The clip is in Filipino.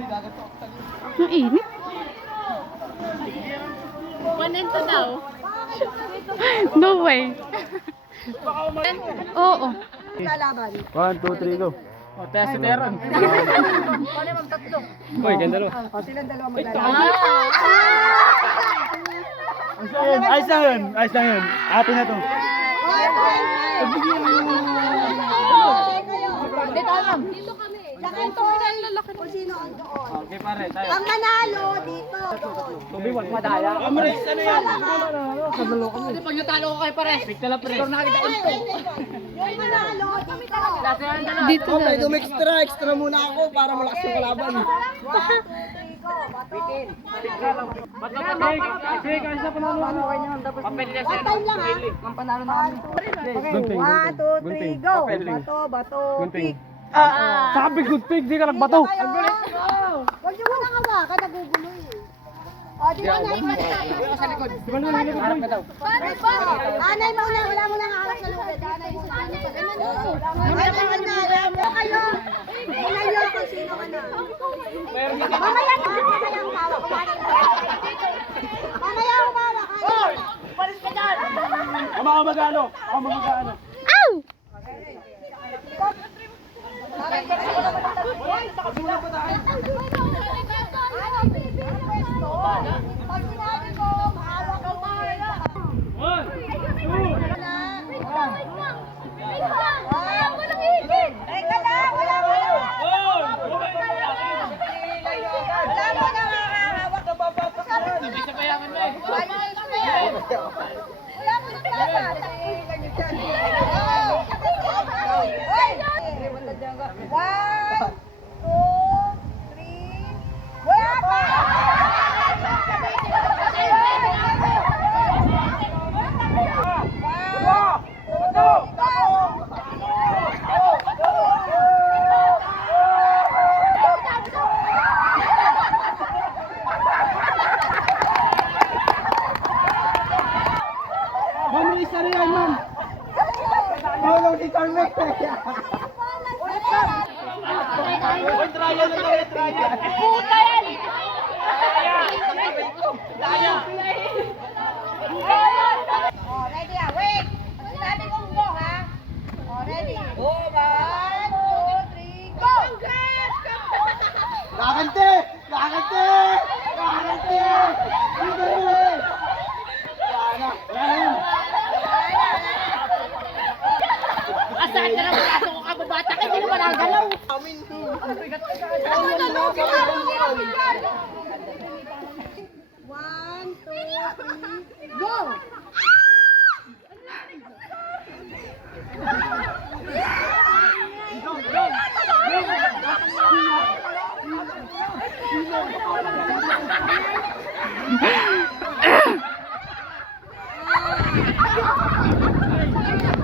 Ang init. Manento daw. No way. Oo. Lalaban. 1, 2, 3, go. O, tayo si Teron. Paano mag tatlo? Uy, ganda lo. O, silang dalawa maglalaban. Ayos lang yun. Ayos lang yun. Happy na to. Dito alam. Dito kami. Dito lalaki. Kung sino ang doon. Okay, pare, tayo. Ang manalo dito. Tubi, wag madaya. Amres, ano yan? Hindi, pag natalo ko kay pare. Pick na lang, pare. Score na kita ito. Yung manalo dito. Dito na. Okay, extra. Extra muna ako para malakas yung kalaban. 1, 2, 3, go. Bato. Ba't lang patig? Sige, kasi sa panalo. Papel niya siya. One time lang ha. Ang panalo na kami. Okay, 1, 2, 3, go. Bato, bato, pick. Sabi, good pick. Di ka nagbato. Ang gulit ko. Huwag niyo muna hawakan, nagugulo eh. O, di ba na ipan Sa likod. Di ba nung hilig ko daw? Anay mo na, wala mo na harap sa lugod. Anay mo na, Anay mo na, alam mo kayo. Tingnan niyo kung sino ka na. Mamaya ang hawak. Mamaya ang hawak. Hoy! Palis ka dyan! Ako mag-ano? Ako mag-ano? Ow! Pag sinabi ko, mahawak ang mahawak. 1, 2, Teka lang, wala mo na. Wala mo na makakahawak. Sabi sa payaman mo eh. Wala mo na plata. Hoy! 1, 2, 3, wala pa! Ma'am, isa rin yan, ma'am. Tulong si Carmen. Uy, trial na daw, trial. Puta yan! Oh, ready ah. Wait! Pag sinabi kong go ha. Oh, ready. 1, 2, 3, go! Kakante! Kakante! Kakante! Hindi mo eh! Wala na. Asahan ka na braso ko kababata ka, hindi naman nagalaw. One, two, three, go!